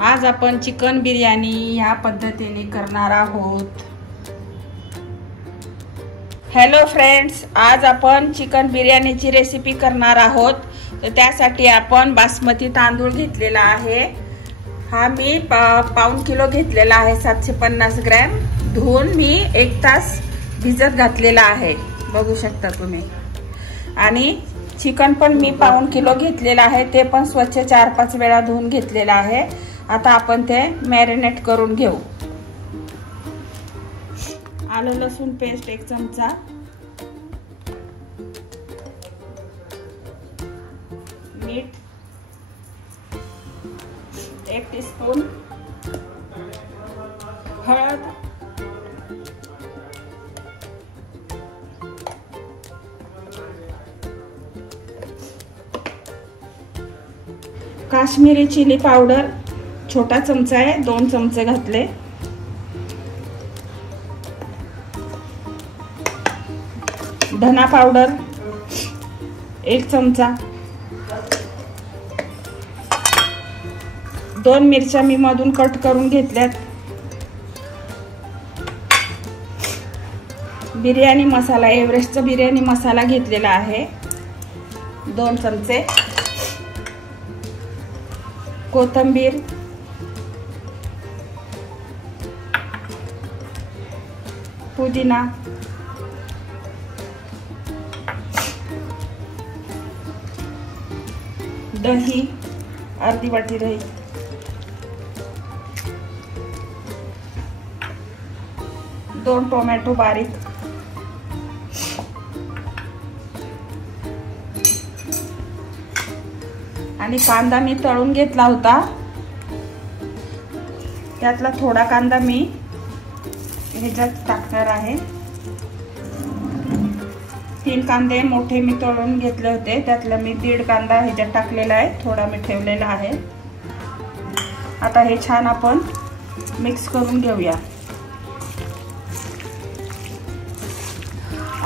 आज आपण चिकन बिर्याणी ह्या पद्धतीने करणार आहोत। हॅलो फ्रेंड्स, आज आपण चिकन बिर्याणीची रेसिपी करणार आहोत। तर त्यासाठी आपण बासमती तांदूळ घेतलेला आहे। हा मी पाऊण किलो घेतलेला आहे, 750 ग्रॅम। धुवून मी 1 तास भिजत घातलेला आहे, बघू शकता तुम्ही। आणि चिकन पण मी पाऊण किलो घेतलेला आहे, ते पण स्वच्छ 4-5 वेळा धुवून घेतलेला आहे। आता आपण ते मॅरिनेट करून घेऊ। आलं लसूण पेस्ट 1 चमचा, मीठ 1 टीस्पून, हळद, काश्मीरी चिली पावडर छोटा चमचा आहे, 2 चमचे घातले। धना पावडर 1 चमचा, 2 मिरच्या मी मधून कट करून घेतल्यात। बिर्याणी मसाला, एव्हरेस्टचा बिर्याणी मसाला घेतलेला आहे 2 चमचे। कोथिंबीर, पुदिना, दही अर्धी वाटी दही, दोन टोमॅटो बारीक, आणि कांदा मी तळून घेतला होता, त्यातला थोडा कांदा मी ह्याच्यात टाकणार आहे। 3 कांदे मोठे मी तळून घेतले होते, त्यातला मी 1.5 कांदा ह्याच्यात टाकलेला आहे, थोडा मी ठेवलेला आहे। आता हे छान आपण मिक्स करून घेऊया।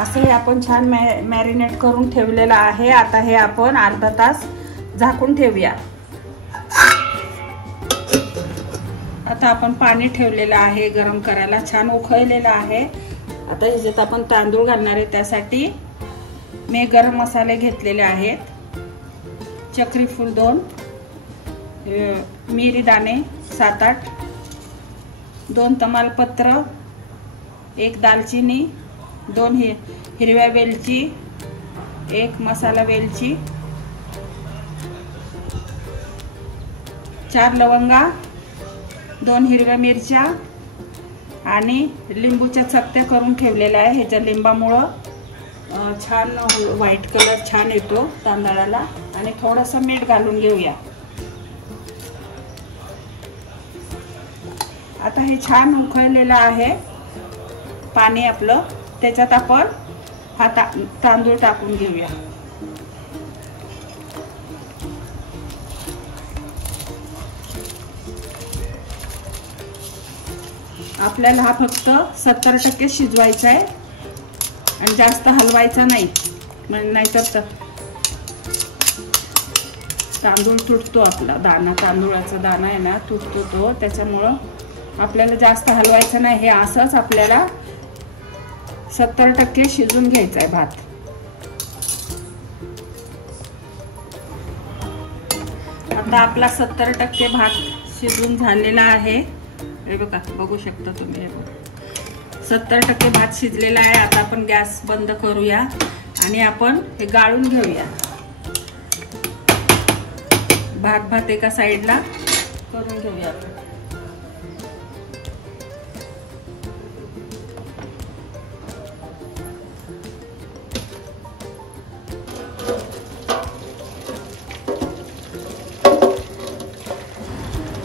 असं हे आपण छान मॅरिनेट करून ठेवलेलं आहे। आता हे आपण अर्धा तास झाकून ठेवूया। आता आपण पाणी ठेवलेलं आहे गरम करायला, छान उकळलेलं आहे। आता ह्याच्यात आपण तांदूळ घालणार आहे, त्यासाठी मी गरम मसाले घेतलेले आहेत। चक्री फूल 2, मिरी दाणे 7-8, 2 तमालपत्र, 1 दालचिनी, 2 हिरव्या वेलची, 1 मसाला वेलची, 4 लवंगा, 2 हिरव्या मिरच्या, आणि लिंबूच्या चकत्या करून ठेवलेल्या आहे। ह्याच्या लिंबामुळं छान व्हाईट कलर छान येतो तांदळाला। आणि थोडंसं मीठ घालून घेऊया। आता हे छान उकळलेलं आहे पाणी आपलं, त्याच्यात आपण हा तांदूळ टाकून घेऊया। आपल्याला हा फक्त 70% शिजवायचा आहे आणि जास्त हलवायचा नाही, म्हणजे नाहीतर तांदूळ तुटतो आपला दाणा, तांदूळाचा दाणा आहे ना, तुटतो तो। त्याच्यामुळं आपल्याला जास्त हलवायचं नाही, हे असंच आपल्याला 70% शिजून घ्यायचा आहे भात। आता आपला 70% भात शिजून झालेला आहे, हे बघा, बघू शकता तुम्ही। हे बघा 70% भात शिजलेला आहे। आता आपण गॅस बंद करूया आणि आपण हे गाळून घेऊया। भात एका साईडला करून घेऊया।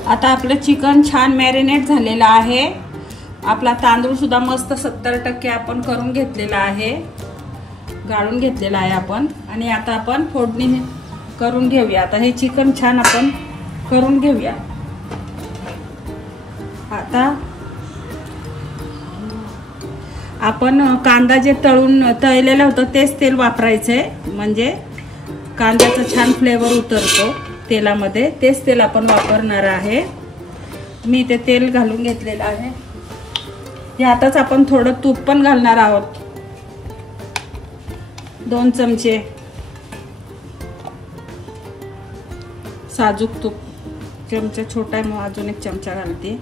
आता आपलं चिकन छान मॅरिनेट झालेलं आहे। आपला तांदूळ सुद्धा मस्त 70% आपण करून घेतलेला आहे, गाळून घेतलेला आहे आपण। आणि आता आपण फोडणी करून घेऊया। आता हे चिकन छान आपण करून घेऊया। आता आपण कांदा जे तळलेलं होतं तेच तेल वापरायचंय, म्हणजे कांद्याचा छान फ्लेवर उतरतो तेलामध्ये, तेच तेल आपण वापरणार आहे। मी ते तेल घालून घेतलेलं आहे. यातच आपण थोडं तूप पण घालणार आहोत, 2 चमचे साजूक तूप. चमचा छोटा आहे मग अजून 1 चमचा घालते.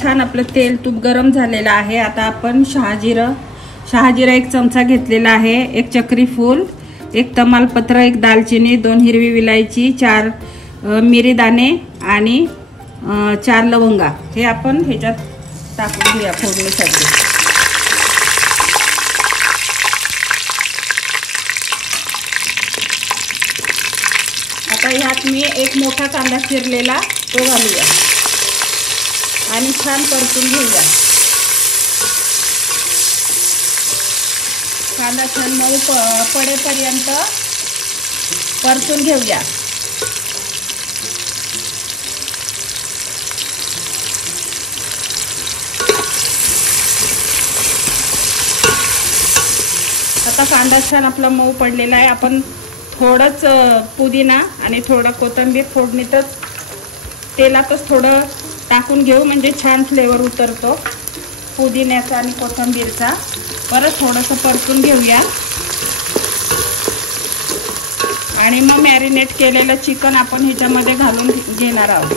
छान आपलं तेल तूप गरम झालेलं आहे. आता आपण शहाजिरं 1 चमचा घेतलेला आहे, 1 चक्री फूल, 1 तमालपत्र, 1 दालचिनी, 2 हिरवी विलायची, 4 मिरी दाणे आणि 4 लवंगा. हे आपण ह्याच्यात टाकून घेऊया फोडणीसाठी. आता ह्यात मी 1 मोठा कांदा चिरलेला तो घालूया आणि छान परतून घेऊया. कांदा छान मऊ पडेपर्यंत परतून घेऊया. आता कांदा छान आपला मऊ पडलेला आहे. आपण थोडंच पुदिना आणि थोडं कोथिंबीर फोडणीतच तेलातच थोडं टाकून घेऊ, म्हणजे छान फ्लेवर उतरतो पुदिन्याचा आणि कोथिंबीरचा. परत थोडंसं परतून घेऊया आणि मग मॅरिनेट केलेलं चिकन आपण ह्याच्यामध्ये घालून घेणार आहोत.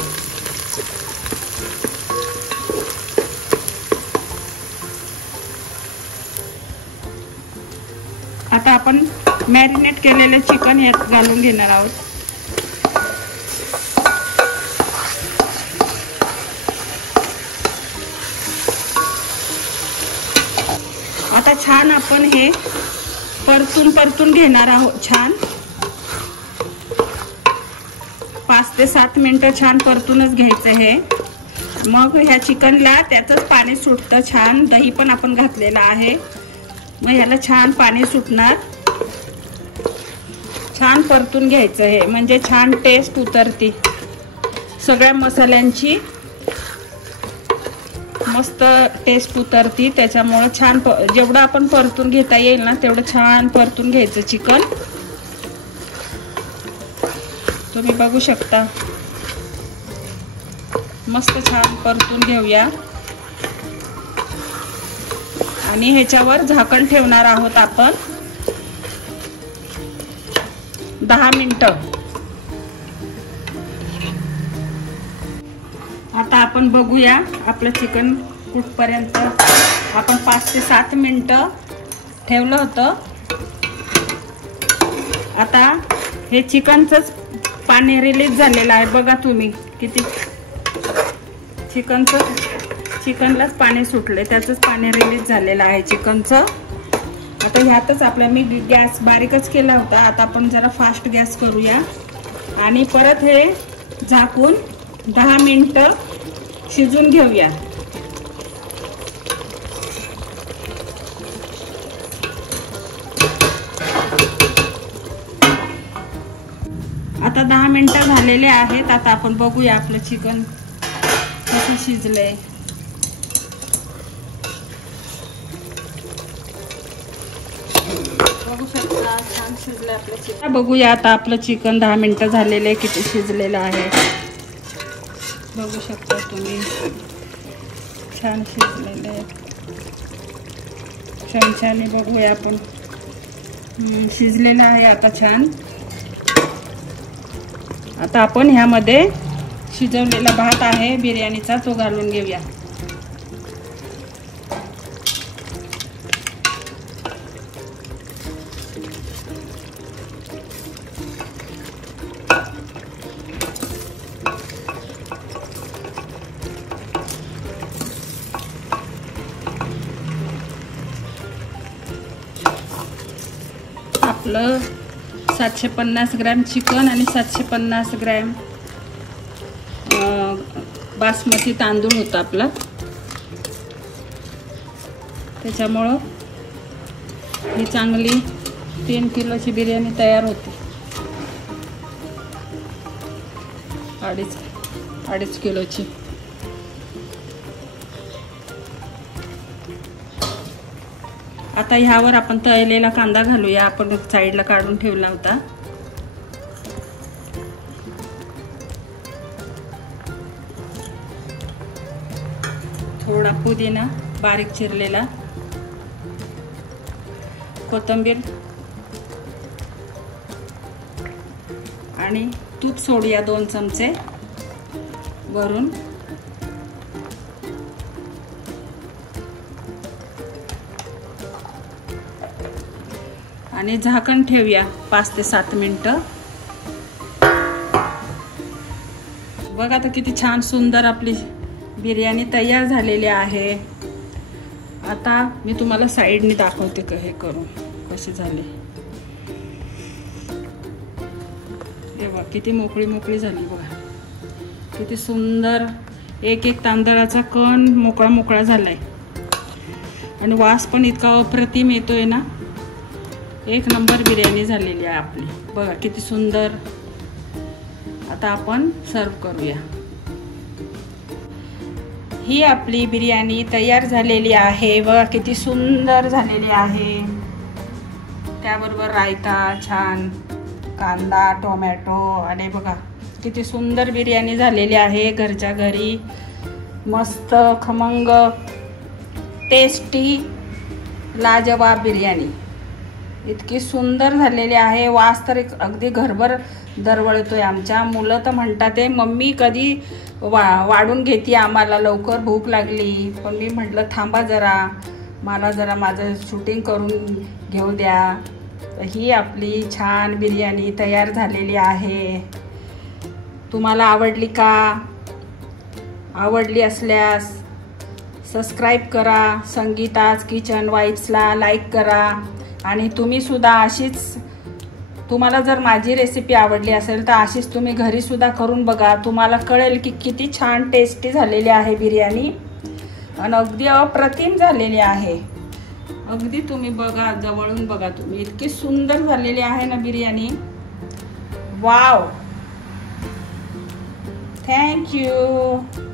आता आपण मॅरिनेट केलेले चिकन यात घालून घेणार आहोत. आता छान आपण हे परतून घेणार आहोत. छान 5 ते 7 मिनिटं छान परतूनच घ्यायचं हे. मग ह्या चिकनला त्याचंच पाणी सुटतं छान. दही पण आपण घातलेलं आहे, मग ह्याला छान पाणी सुटणार. छान परतून घ्यायचं हे, म्हणजे छान टेस्ट उतरते सगळ्या मसाल्यांची, मस्त टेस्ट उतरती. त्याच्यामुळे छान जेवढं आपण परतून घेता येईल ना तेवढं छान परतून घ्यायचं चिकन. तुम्ही बघू शकता मस्त छान परतून घेऊया आणि ह्याच्यावर झाकण ठेवणार आहोत आपण 10 मिनिटं. आता आपण बघूया आपलं चिकन कुठपर्यंत. आपण 5 ते 7 मिनिटं ठेवलं होतं. आता हे चिकनचंच पाणी रिलीज झालेलं आहे. बघा तुम्ही किती चिकनलाच पाणी सुटले, त्याचंच पाणी रिलीज झालेलं आहे चिकनचं. आता ह्यातच आपला मी गॅस बारीकच केला होता. आता आपण जरा फास्ट गॅस करूया आणि परत हे झाकून 10 मिनिटं शिजून घेऊया. आता 10 मिनिटं झालेले आहेत. आता आपण बघूया आपलं चिकन कसं शिजलंय. बघू शकता छान शिजलंय आपलं चिकन. बघूया आता आपलं चिकन 10 मिनिटं झालेले किती शिजलेलं आहे. बघू शकता तुम्ही छान शिजलेलं आहे. चमच्याने बघूया आपण. शिजलेलं आहे आता छान. आता आपण ह्यामध्ये शिजवलेला भात आहे बिर्याणीचा तो घालून घेऊया. आपलं 750 ग्रॅम चिकन आणि 750 ग्रॅम बासमती तांदूळ होता आपला. त्याच्यामुळं ही चांगली 3 किलोची बिर्याणी तयार होते. 2.5 किलोची. आता ह्यावर आपण तळलेला कांदा घालूया. आपण साईडला काढून ठेवला होता. थोडा पुदिना बारीक चिरलेला, कोथिंबीर आणि तूप सोडूया 2 चमचे वरून. आणि झाकण ठेवूया 5 ते 7 मिनिटं. बघा तर किती छान सुंदर आपली बिर्याणी तयार झालेली आहे. आता मी तुम्हाला साईडने दाखवते हे करून कशी झाली. हे बघा किती मोकळी मोकळी झाली. बघा किती सुंदर, एक एक तांदळाचा कण मोकळा मोकळा झालाय आणि वास पण इतका अप्रतिम येतोय ना. एक नंबर बिर्याणी झालेली आहे आपली. बघा किती सुंदर. आता आपण सर्व करूया. ही आपली बिर्याणी तयार झालेली आहे. बघा किती सुंदर झालेली आहे. त्याबरोबर रायता, छान कांदा, टोमॅटो आणि बघा किती सुंदर बिर्याणी झालेली आहे. घरच्या घरी मस्त खमंग टेस्टी लाजवाब बिर्याणी इतकी सुंदर झालेली आहे. वास तर अगदी घरभर दरवळतोय. आमच्या मुलं तर म्हणतात ते मम्मी कधी वाढून घेते, आम्हाला लवकर भूक लागली. पण मी म्हटलं थांबा जरा, मला जरा माझं शूटिंग करून घेऊ द्या. तर ही आपली छान बिर्याणी तयार झालेली आहे. तुम्हाला आवडली का? आवडली असल्यास सबस्क्राईब करा. संगीताज किचन वाईब्सला लाईक करा. आणि तुम्ही सुद्धा अशीच, तुम्हाला जर माझी रेसिपी आवडली असेल तर अशीच तुम्ही घरी सुद्धा करून बघा. तुम्हाला कळेल की किती छान टेस्टी झालेली आहे बिर्याणी आणि अगदी अप्रतिम झालेली आहे. अगदी तुम्ही बघा, जवळून बघा तुम्ही, इतकी सुंदर झालेली आहे ना बिर्याणी. Wow, thank you.